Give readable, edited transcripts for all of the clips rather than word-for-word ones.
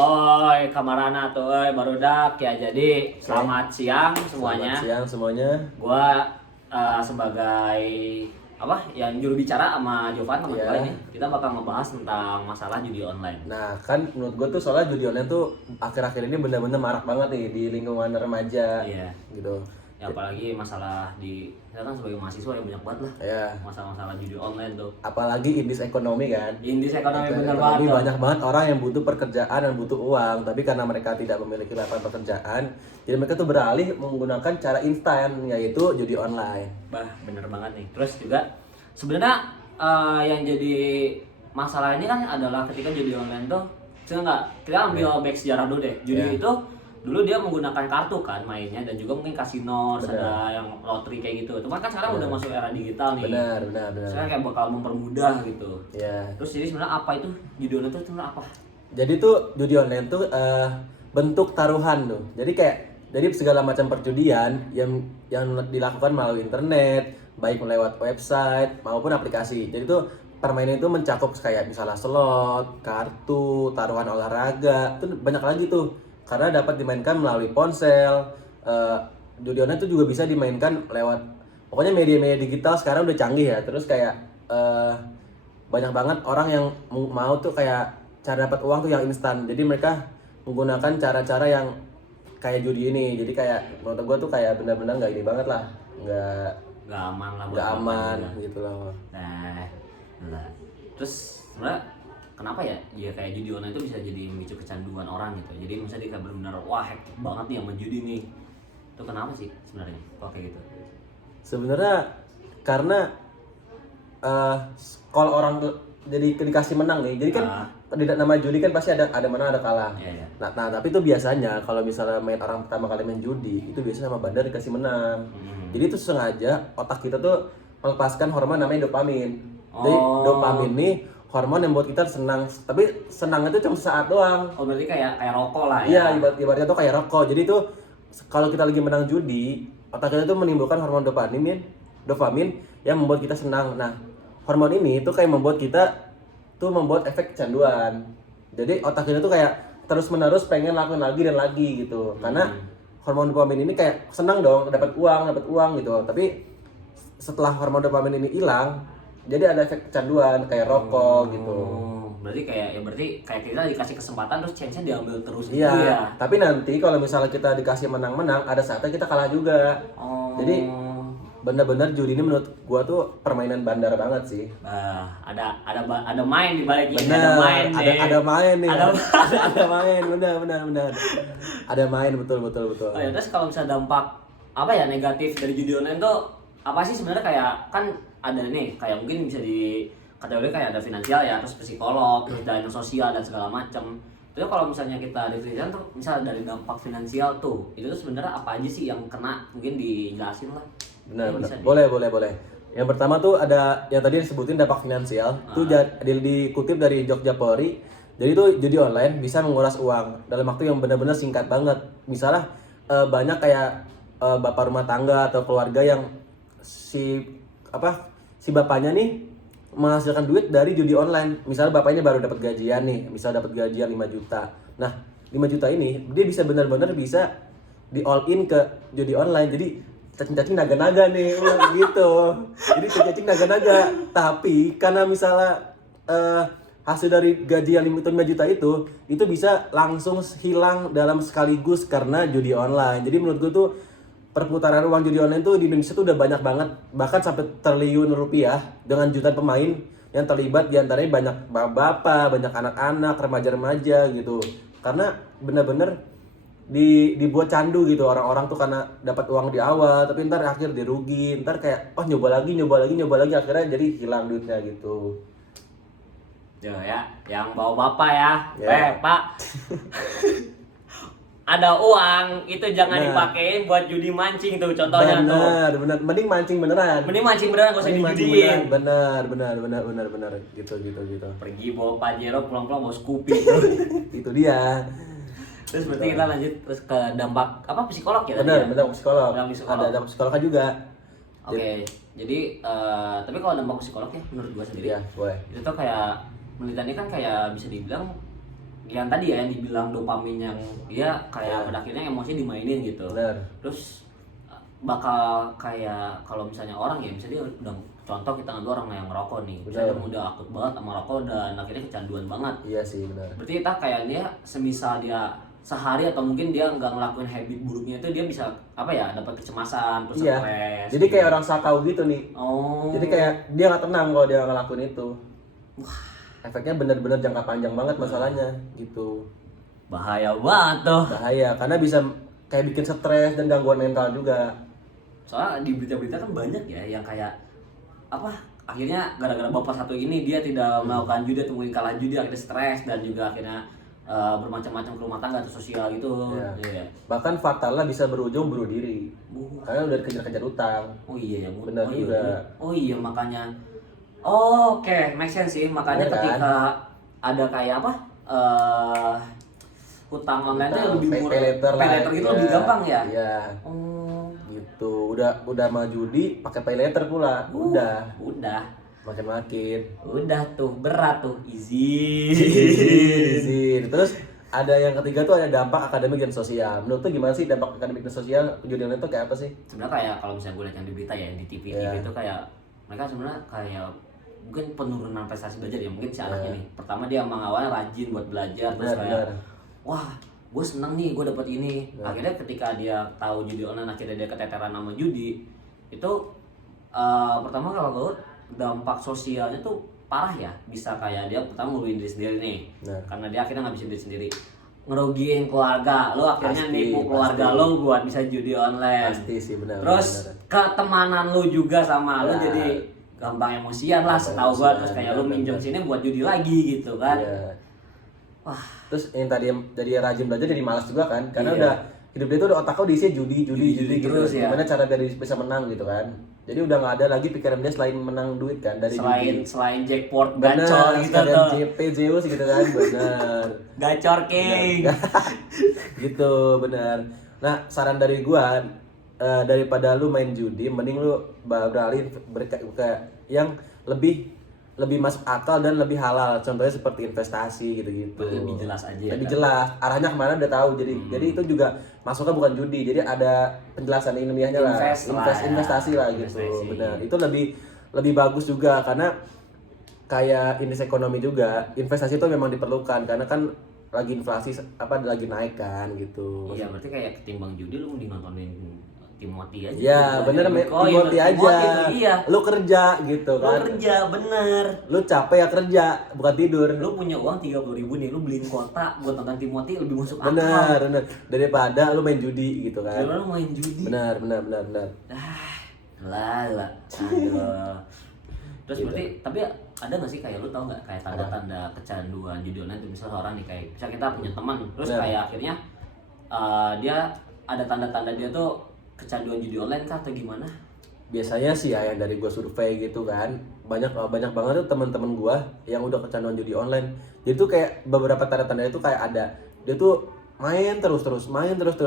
Oi, Kamarana tuh, barudak ya. Jadi selamat siang semuanya. Selamat siang semuanya. Gua sebagai apa? Yang juru bicara sama Jovan sama gua ini. Kita bakal ngebahas tentang masalah judi online. Nah kan menurut gue tuh soalnya judi online tuh akhir-akhir ini bener-bener marak banget nih di lingkungan remaja. Iya. Gitu. Ya apalagi masalah kita kan sebagai mahasiswa yang banyak banget lah. Ya. Masalah-masalah judi online tuh. Apalagi indis ekonomi kan. Indis ekonomi bener Ekonomi banget. banyak banget orang yang butuh pekerjaan dan butuh uang, tapi karena mereka tidak memiliki lapangan pekerjaan, jadi mereka tuh beralih menggunakan cara instan yaitu judi online. Bah, bener banget nih. Terus juga sebenarnya yang jadi masalah ini kan adalah ketika judi online tuh, kita ambil back sejarah dulu deh. Judi itu dulu dia menggunakan kartu kan mainnya dan juga mungkin kasino, ada yang lottery kayak gitu. Cuman kan sekarang udah masuk era digital nih. Benar. Sekarang kayak bakal mempermudah gitu. Ya. Terus jadi sebenarnya apa itu judi online itu sebenarnya apa? Jadi tuh judi online tuh bentuk taruhan tuh. Jadi segala macam perjudian yang dilakukan melalui internet, baik lewat website maupun aplikasi. Jadi tuh permainan itu mencakup kayak misalnya slot, kartu, taruhan olahraga, itu banyak lagi tuh. Karena dapat dimainkan melalui ponsel. Judi online itu juga bisa dimainkan lewat pokoknya media-media digital sekarang udah canggih ya. Terus kayak banyak banget orang yang mau tuh kayak cara dapat uang tuh yang instan. Jadi mereka menggunakan cara-cara yang kayak judi ini. Jadi kayak menurut gue tuh kayak benar-benar nggak ini banget lah, Nggak aman lah. nggak aman gitu loh. Nah, terus sebenarnya kenapa ya kayak judi online itu bisa jadi memicu kecanduan orang gitu. Jadi misalnya dia kayak benar-benar wah hektik banget nih sama judi nih. Itu kenapa sih sebenarnya kok kayak gitu? Sebenarnya karena kalau orang jadi dikasih menang nih, jadi kan tidak nama judi kan pasti ada menang ada kalah. Iya. Nah tapi itu biasanya kalau misalnya orang pertama kali main judi itu biasanya sama bandar dikasih menang. Jadi itu sengaja otak kita tuh melepaskan hormon namanya dopamin. Jadi dopamin nih hormon yang buat kita senang, tapi senangnya itu cuma sesaat doang. Oh berarti kayak rokok lah ya? Iya, ibaratnya tuh kayak rokok. Jadi tuh kalau kita lagi menang judi, otak kita tuh menimbulkan hormon dopamin yang membuat kita senang. Nah, hormon ini tuh kayak membuat kita tuh membuat efek kecanduan. Jadi otak kita tuh kayak terus-menerus pengen lakuin lagi dan lagi gitu. Karena hormon dopamin ini kayak senang dong, dapat uang gitu. Tapi setelah hormon dopamin ini hilang, jadi ada efek kecanduan kayak rokok gitu. Berarti kayak kita dikasih kesempatan terus chance-nya diambil terus gitu Iya, ya. tapi nanti kalau misalnya kita dikasih menang-menang, ada saatnya kita kalah juga. Jadi benar-benar judi ini menurut gua tuh permainan bandar banget sih. Ada main di baliknya. Bener, Ada main nih. ada main nih. Ada Ada main, benar. Ada main betul. Oh ya, terus kalau misalnya dampak apa ya negatif dari judi online tuh apa sih sebenarnya? Kayak kan ada nih kayak mungkin bisa di kategori kayak ada finansial ya, terus psikolog, terus dana sosial dan segala macam. Terus kalau misalnya kita definisikan tuh misal dari dampak finansial tuh, itu tuh sebenarnya apa aja sih yang kena? Mungkin dijelasin lah. Benar. Boleh. Yang pertama tuh ada yang tadi disebutin dampak finansial. Itu dikutip dari Jogja Polri. Jadi tuh judi online bisa menguras uang dalam waktu yang benar-benar singkat banget. Misalnya banyak kayak bapak rumah tangga atau keluarga yang si bapaknya nih menghasilkan duit dari judi online. Misalnya bapaknya baru dapat gajian nih, misal dapat gajian 5 juta. Nah, 5 juta ini dia bisa benar-benar bisa di all in ke judi online. Jadi cacing-cacing naga-naga nih gitu. Jadi cacing naga-naga. Tapi karena misalnya hasil dari gaji yang 5 juta itu bisa langsung hilang dalam sekaligus karena judi online. Jadi menurut gue tuh perputaran uang judi online tuh di Indonesia tuh udah banyak banget, bahkan sampai triliun rupiah dengan jutaan pemain yang terlibat, diantaranya banyak bapak, banyak anak-anak, remaja-remaja gitu. Karena bener-bener dibuat candu gitu orang-orang tuh karena dapat uang di awal, tapi ntar akhir dirugi, ntar kayak nyoba lagi, akhirnya jadi hilang duitnya gitu. Yo ya, yang bawa bapak ya, Pak. Ada uang itu jangan dipakein buat judi mancing tuh contohnya tuh. Bener. Mending mancing beneran. Gak usah dijudiin. Bener. Gitu. Pergi bawa Pajero, pulang-pulang bawa Scoopy. Itu dia. Terus berarti kita lanjut terus ke dampak apa psikolog ya? Bener, psikolog. Ada dampak psikolog juga. Oke. Jadi tapi kalau dampak psikolog ya menurut gua sendiri. Iya, boleh. Itu tuh kayak penelitiannya kan kayak bisa dibilang yang tadi ya yang dibilang dopamin yang dia kayak pada akhirnya emosi dimainin gitu. Benar. Terus bakal kayak kalau misalnya orang ya misalnya dia udah contoh kita ngambil orang yang ngerokok nih, misalnya dia udah akut banget sama rokok dan akhirnya kecanduan banget. Iya sih benar. Berarti kita kayak dia semisal dia sehari atau mungkin dia nggak ngelakuin habit buruknya itu dia bisa apa ya dapat kecemasan terus Iya. stres. Jadi kayak orang sakau gitu nih. Oh. Jadi kayak dia nggak tenang kalau dia ngelakuin itu. Efeknya benar-benar jangka panjang banget masalahnya gitu. Bahaya banget tuh. Bahaya karena bisa kayak bikin stres dan gangguan mental juga. Soalnya di berita-berita kan banyak ya yang kayak apa akhirnya gara-gara bapak satu ini dia tidak melakukan judi atau mungkin kalah judi akhirnya stres dan juga akhirnya bermacam-macam ke rumah tangga atau sosial gitu. Iya. Iya. Bahkan fatalnya bisa berujung bunuh diri. Karena udah dikejar-kejar utang. Oh iya ya, Benar oh, juga. iya. Oh iya makanya. Oh, oke, make sense sih. Makanya Bener kan? ketika ada kayak apa? Hutang online itu lebih murah. Pay later lah. Pay later gitu Iya. lebih gampang ya? Iya. Oh, Gitu. Udah mah judi pakai pay later pula. Udah. udah. Makin-makin. Udah tuh, berat tuh. Easy. Izin. Terus ada yang ketiga tuh ada dampak akademik dan sosial. Menurut tuh gimana sih dampak akademik dan sosial judi online itu kayak apa sih? Sebenarnya kayak kalau misalnya gue lihat yang di berita ya di TV Iya. itu kayak mereka sebenarnya kayak mungkin penurunan prestasi belajar ya mungkin si anaknya nih. Pertama dia emang awalnya rajin buat belajar terus kayak Benar. wah gue seneng nih gue dapet ini. Akhirnya ketika dia tahu judi online akhirnya dia keteteran sama judi itu pertama kalau gue dampak sosialnya tuh parah ya, bisa kayak dia pertama ngerugiin diri sendiri nih. Nah. Karena dia akhirnya ngabisin diri sendiri, ngerugiin keluarga lo, akhirnya Pasti, nipu keluarga pasti. lo buat bisa judi online. Pasti sih benar. Terus benar. ketemanan lu juga sama lu Nah. jadi gampang emosian lah Gampang setahu gua, emosian, terus kayak lu benar, minjem benar. sini buat judi lagi gitu kan. Iya. Wah, Terus yang tadi jadi rajin belajar jadi malas juga kan, karena Iya. udah hidup dia tuh udah otaknya diisi judi Judi gitu. terus ya. Gimana cara biar dia bisa menang gitu kan. Jadi udah nggak ada lagi pikiran dia selain menang duit kan dari judi. selain jackpot Bener, gacor gitu sekalian tuh. JP Zeus gitu kan, bener. Gacor king. Gitu, bener. Nah, saran dari gua daripada lu main judi, mending lu beralih ke yang lebih masuk akal dan lebih halal. Contohnya seperti investasi gitu-gitu. Lebih jelas aja ya Lebih kan? jelas. Arahnya kemana udah tahu. Jadi itu juga masuknya bukan judi. Jadi ada penjelasan ilmiahnya lah. Investasi lah gitu. Investasi. Benar. Itu lebih bagus juga karena kayak indeks ekonomi juga. Investasi itu memang diperlukan karena kan lagi inflasi lagi naik kan gitu. Iya, berarti kayak ketimbang judi lu mending nontonin Timothy aja. Ya bener Timothy aja. Iya. Lu kerja gitu Lu kan. kerja bener. Lu capek ya kerja, bukan tidur. Lu punya uang 30.000 nih, lu beliin kota buat nonton Timothy lebih masuk akal. Bener. Daripada lu main judi gitu kan. Kalau lu main judi. Benar. Lah. Aduh. Terus berarti tapi ada nggak sih kayak lu tau nggak kayak tanda-tanda kecanduan judi online tuh misalnya orang nih kayak misal kita punya teman terus Benar. kayak akhirnya dia ada tanda-tanda dia tuh kecanduan judi online kah atau gimana? Biasanya sih ya yang dari gua survei gitu kan, banyak banget tuh teman-teman gua yang udah kecanduan judi online. Jadi tuh kayak beberapa tanda-tanda itu kayak ada dia tuh main terus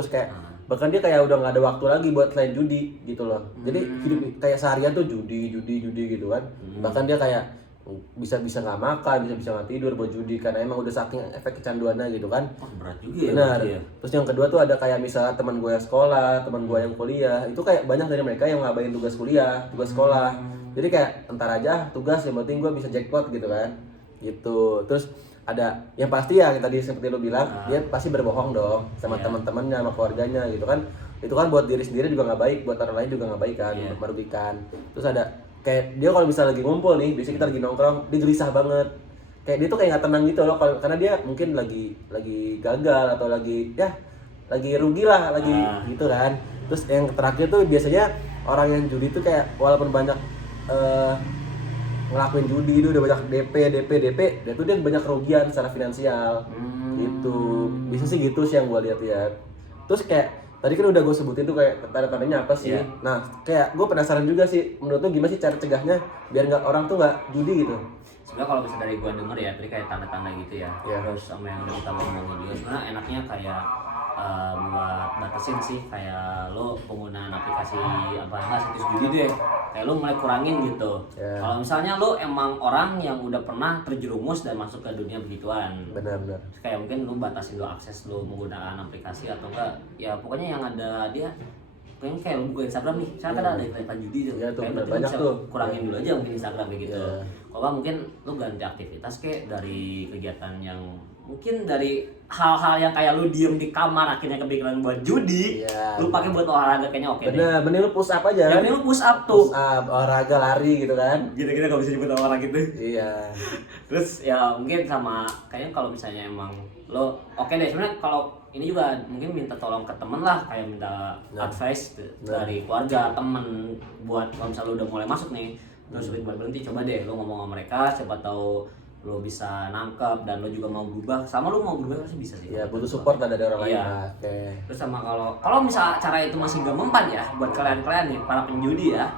kayak bahkan dia kayak udah nggak ada waktu lagi buat selain judi gitu loh. Jadi hidup kayak seharian tuh judi gitu kan. Bahkan dia kayak bisa nggak makan, bisa nggak tidur buat judi karena emang udah saking efek kecanduannya gitu kan. Wah, berat juga ya. Benar. berarti ya. Terus yang kedua tuh ada kayak misalnya teman gue yang sekolah, teman gue yang kuliah, itu kayak banyak dari mereka yang ngabain tugas kuliah, tugas sekolah. Jadi kayak entar aja tugas yang penting gue bisa jackpot gitu kan. Gitu. Terus ada yang pasti ya yang tadi seperti lo bilang, dia pasti berbohong dong sama teman-temannya, sama keluarganya gitu kan. Itu kan buat diri sendiri juga nggak baik, buat orang lain juga nggak baik kan, merugikan. Terus ada kayak dia kalau misalnya lagi ngumpul nih, biasanya kita lagi nongkrong, dia gelisah banget. Kayak dia tuh kayak nggak tenang gitu loh, karena dia mungkin lagi gagal atau lagi rugi lah, gitu kan. Terus yang terakhir tuh biasanya orang yang judi tuh kayak walaupun banyak ngelakuin judi itu udah banyak DP, dia tuh dia banyak kerugian secara finansial gitu. Bisa sih gitu sih yang gue lihat ya. Terus kayak tadi kan udah gue sebutin tuh kayak tanda-tandanya apa sih. Nah kayak gue penasaran juga sih, menurut lu gimana sih cara cegahnya biar nggak orang tuh nggak judi gitu. Sebenarnya kalau misalnya dari gua denger ya, tadi kayak tanda-tanda gitu ya. Iya. Terus sama yang udah kita ngomongin juga sebenarnya enaknya kayak buat batasin sih, kayak lo penggunaan aplikasi apa enggak situs judi deh, kayak lo mulai kurangin gitu. Kalau misalnya lo emang orang yang udah pernah terjerumus dan masuk ke dunia begituan, Benar-benar. kayak mungkin lo batasin lo akses lo menggunakan aplikasi atau enggak ya pokoknya yang ada dia. Kayaknya kayak lu buka Instagram nih, saya kan ada iklan judi tuh. Iya tuh, Kayak berarti lu banyak bisa tuh. kurangin dulu aja mungkin Instagram kayak gitu. Iya. Kalau nggak mungkin lu ganti aktivitas kayak dari kegiatan yang mungkin dari hal-hal yang kayak lu diem di kamar akhirnya kepikiran buat judi, Iya. lu pakai buat olahraga kayaknya oke deh. Bener, mending lu push up aja Ya kan. ini lu push up tuh. Push up, olahraga lari gitu kan. Gitu-gitu gak bisa nyebut orang gitu. Iya. Terus ya mungkin sama kayaknya kalau misalnya emang lo oke deh sebenarnya kalau ini juga mungkin minta tolong ke temen lah, kayak minta advice dari keluarga, temen buat kalau misalnya lo udah mulai masuk nih terus buat berhenti, coba deh lo ngomong sama mereka, siapa tahu lo bisa nangkep dan lo juga mau berubah, sama lo mau berubah pasti bisa sih. Iya, butuh support lah dari orang lain. Iya. Nah, oke. Terus sama kalau misal cara itu masih gak mempan ya buat kalian nih para penjudi ya,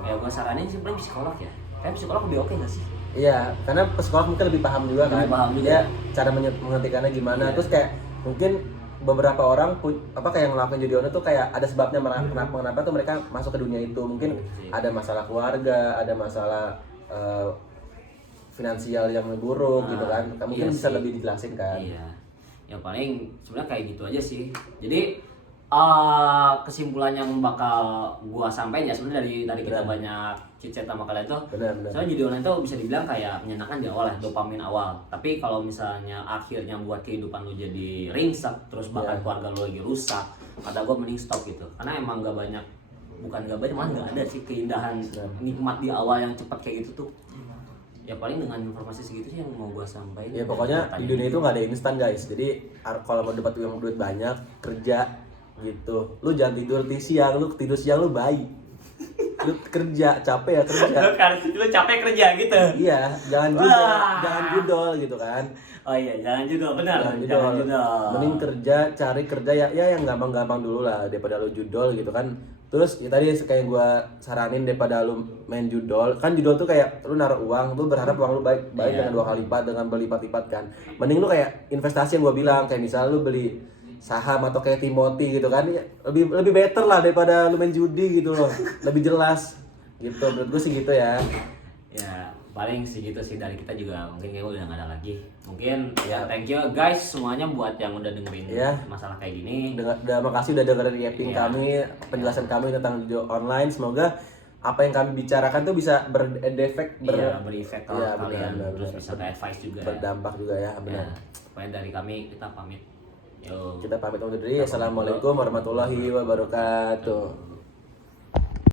ya gue saranin sih paling psikolog ya. Kayak psikolog lebih oke gak sih? Iya, karena psikolog mungkin lebih paham juga kan. Lebih paham juga. Dia cara menghentikannya gimana. Iya. Terus kayak mungkin beberapa orang kayak ngelakuin judi online tuh kayak ada sebabnya kenapa tuh mereka masuk ke dunia itu. Mungkin ada masalah keluarga, ada masalah finansial yang buruk gitu kan. Kamu mungkin bisa lebih dijelasin kan. Iya. Ya paling sebenarnya kayak gitu aja sih. Jadi kesimpulan yang bakal gua sampaikan ya sebenarnya dari kita banyak chat sama kalian tuh. Benar. Soalnya judi online tuh bisa dibilang kayak menyenangkan di awal ya, dopamin awal. Tapi kalau misalnya akhirnya buat kehidupan lu jadi ringsek, terus bahkan keluarga lu lagi rusak, kata gua mending stop gitu. Karena emang gak banyak, bukan gak banyak, malah gak ada sih keindahan nikmat di awal yang cepat kayak gitu tuh. Ya paling dengan informasi segitu sih yang mau gua sampaikan. Ya pokoknya di dunia itu nggak ada instan guys. Jadi kalau mau dapat duit banyak, kerja gitu. Lu jangan tidur siang, lu tidur siang lu bayi. Lu kerja, capek ya kerja. Lu capek kerja gitu. Iya, jangan judol gitu kan. Oh iya, jangan judol, benar. Jangan judol. Mending kerja, cari kerja ya yang gampang-gampang dulu lah daripada lu judol gitu kan. Terus ya tadi kayak gua saranin daripada lu main judol. Kan judol tuh kayak lu naruh uang, lu berharap uang lu baik dengan 2 kali lipat, dengan berlipat-lipat kan. Mending lu kayak investasi yang gua bilang, kayak misalnya lu beli saham atau kayak Timothy gitu kan, ya, lebih better lah daripada lu main judi gitu loh, lebih jelas gitu. Menurut gue sih gitu ya. Ya paling segitu sih dari kita juga, mungkin kayak udah nggak ada lagi. Mungkin ya thank you guys semuanya buat yang udah dengerin masalah kayak gini. Makasih udah dengerin reacting kami, penjelasan kami tentang judi online. Semoga apa yang kami bicarakan tuh bisa berefek ke kalian, terus bisa advice juga, berdampak juga ya. Benar. Pokoknya dari kami kita pamit. Kita pamit undur diri. Assalamualaikum warahmatullahi wabarakatuh.